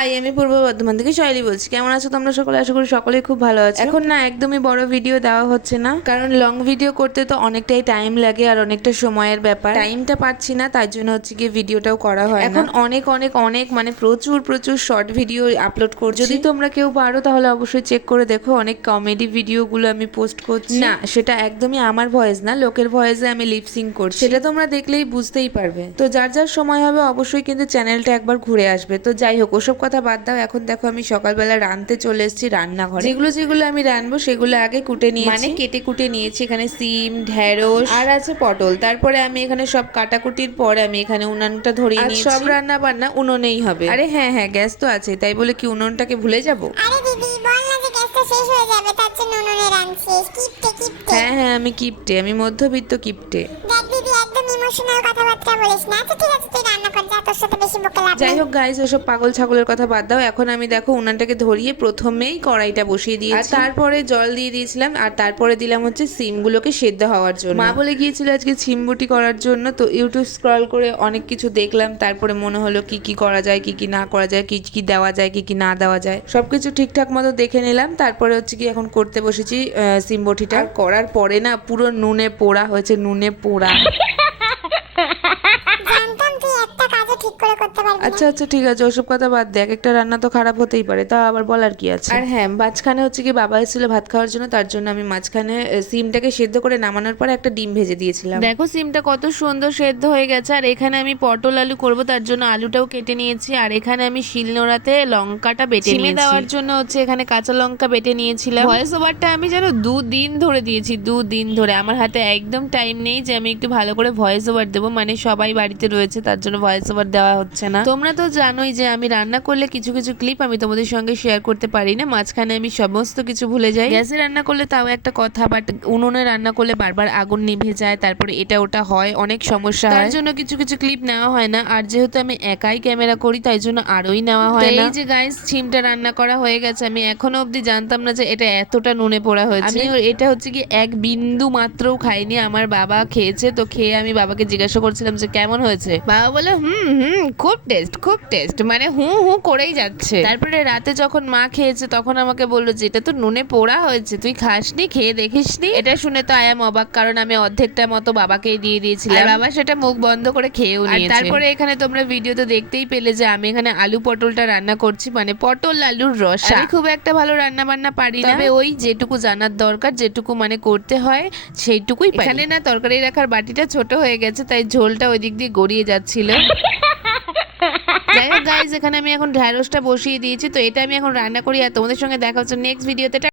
High, আমি পূর্ব বর্ধমান থেকে শৈলী বলছি। কেমন আছো তোমরা সকলে? আশা করি সকলেই খুব ভালো আছো। এখন না একদমই বড় ভিডিও দেওয়া হচ্ছে না, কারণ লং ভিডিও করতে তো অনেকটাই টাইম লাগে আর অনেকটা সময়ের ব্যাপার। টাইমটা পাচ্ছি না, তাই জন্য হচ্ছে গিয়ে ভিডিওটাও করা হয় না। এখন অনেক অনেক অনেক মানে প্রচুর প্রচুর শর্ট ভিডিও আপলোড করছি। যদি তোমরা কেউ পারো তাহলে অবশ্যই চেক করে দেখো। অনেক কমেডি ভিডিওগুলো আমি পোস্ট করছি। না, সেটা একদমই আমার ভয়েস না, লোকের ভয়েসে আমি লিপসিং করছি। সেটা তোমরা দেখলেই বুঝতেই পারবে। তো যার যার সময় হবে অবশ্যই কিন্তু চ্যানেলটা একবার ঘুরে আসবে। তো যাই হোক, ওসব কথা বাদ দাও। এখন দেখো আমি সকালবেলা রাঁধতে চলে এসেছি রান্নাঘরে। যেগুলো আমি রাঁধবো সেগুলো আগে কুটে নিয়েছি, মানে কেটে কুটে নিয়েছি। এখানে সিম, ঢেঁড়স আর আছে পটল। তারপরে আমি এখানে সব কাটাকুটির পরে আমি এখানে উনানটা ধরিয়ে নিয়েছি। সব রান্না বান্না উনুনেই হবে। আরে হ্যাঁ হ্যাঁ, গ্যাস তো আছে, তাই বলে কি উনুনটাকে ভুলে যাবো? আরে দিদি বল না যে গ্যাসটা শেষ হয়ে যাবে, তার জন্য উনুনে রাঁধছিস। কিপটে। হ্যাঁ হ্যাঁ, আমি কিপটে, আমি মধ্যবিত্ত কিপটে। দেখ দিদি, একদম ইমোশনাল কথাবার্তা বলিস না। আচ্ছা ঠিক আছে, তুই রান্না কর, যা, তোর সাথে বেশি বকে লাভ যাই নেই। হোক গাইস, ওসব পাগল ছাগলের কথা বাদ দাও। এখন আমি দেখো উনানটাকে ধরিয়ে প্রথমেই কড়াইটা বসিয়ে দিয়েছি, তারপরে জল দিয়ে দিয়েছিলাম, আর তারপরে দিলাম হচ্ছে সিমগুলোকে সেদ্ধ হওয়ার জন্য। মা বলে গিয়েছিল আজকে সিমবুটি করার জন্য, তো ইউটিউব স্ক্রল করে অনেক কিছু দেখলাম। তারপরে মনে হলো কি কি করা যায়, কি কি না করা যায়, কি কি দেওয়া যায়, কি কি না দেওয়া যায়, সবকিছু ঠিকঠাক মতো দেখে নিলাম। তারপরে হচ্ছে কি এখন করতে বসেছি সিমবটিটা। করার পরে না পুরো নুনে পোড়া হয়েছে, নুনে পোড়া। জানতাম তুই একটা কাজও ঠিক করে করতে পারবি না। আচ্ছা আচ্ছা ঠিক আছে, ওসব কথা বাদ দে। এক একটা রান্না তো খারাপ হতেই পারে, তা আবার বলার কি আছে। আর হ্যাঁ, মাঝখানে হচ্ছে কি বাবা এসেছিল ভাত খাওয়ার জন্য, তার জন্য আমি মাঝখানে সিমটাকে সেদ্ধ করে নামানোর পরে একটা ডিম ভেজে দিয়েছিলাম। দেখো সিমটা কত সুন্দর সেদ্ধ হয়ে গেছে। আর এখানে আমি পটল আলু করব, তার জন্য আলুটাও কেটে নিয়েছি। আর এখানে আমি শিলনোড়াতে লঙ্কাটা বেটে নিয়েছি। দেওয়ার জন্য হচ্ছে এখানে কাঁচা লঙ্কা বেটে নিয়েছিলাম। ভয়েস ওভারটা আমি যেন 2 দিন ধরে দিয়েছি, 2 দিন ধরে। আমার হাতে একদম টাইম নেই যে আমি একটু ভালো করে ভয়েস ওভার দেবো, মানে সবাই বাড়িতে রয়েছে তার জন্য ভয়েস ওভার দেওয়া হচ্ছে না। তোমরা তো জানোই যে আমি রান্না করলে কিছু কিছু ক্লিপ আমি তোমাদের সঙ্গে শেয়ার করতে পারি না, মাঝখানে আমি সমস্ত কিছু ভুলে যাই। গ্যাসে রান্না করলে তাও একটা কথা, বাট উনুনে রান্না করলে বারবার আগুন নিভে যায়, তারপরে এটা ওটা হয়, অনেক সমস্যা হয়, তার জন্য কিছু কিছু ক্লিপ নেওয়া হয় না। আর যেহেতু আমি একাই ক্যামেরা করি তাই জন্য আরোই নেওয়া হয় না। এই যে গাইস, সিমটা রান্না করা হয়ে গেছে। আমি এখনো অবধি জানতাম না যে এটা এতটা নুনে পোড়া হয়েছে। আমি এটা হচ্ছে কি এক বিন্দু মাত্রও খাইনি, আমার বাবা খেয়েছে। তো খেয়ে আমি বাবাকে জিজ্ঞাসা করছিলাম যে কেমন হয়েছে। বাবা বলে খুব টেস্ট, খুব টেস্ট, মানে হু করেই যাচ্ছে। তারপরে রাতে যখন মা খেয়েছে তখন আমাকে বললো যে এটা তো নুনে পোড়া হয়েছে, তুই খাসনি, খেয়ে দেখিসনি। এটা শুনে তো আয়াম অবাক, কারণ আমি অর্ধেকটা মতো বাবাকেই দিয়ে দিয়েছিলাম। বাবা সেটা মুখ বন্ধ করে খেয়েও নিয়েছে। তারপরে এখানে তোমরা ভিডিওতে দেখতেই পেলে যে আমি এখানে আলু পটলটা রান্না করছি, মানে পটল আলুর রসা। আমি খুব একটা ভালো রান্না বান্না পারি না, তবে ওই যেটুকু জানার দরকার, যেটুকু মানে করতে হয় সেইটুকুই পারি। এখানে না তরকারি রাখার বাটিটা ছোট হয়ে গেছে, তাই ঝোলটা ওই দিক দিয়ে গড়িয়ে যাচ্ছিল। যাই হোক গাইজ, এখানে আমি এখন ঢ্যাঁড়সটা বসিয়ে দিয়েছি। তো এটা আমি এখন রান্না করি, আর তোমাদের সঙ্গে দেখা হচ্ছে নেক্সট ভিডিওতে।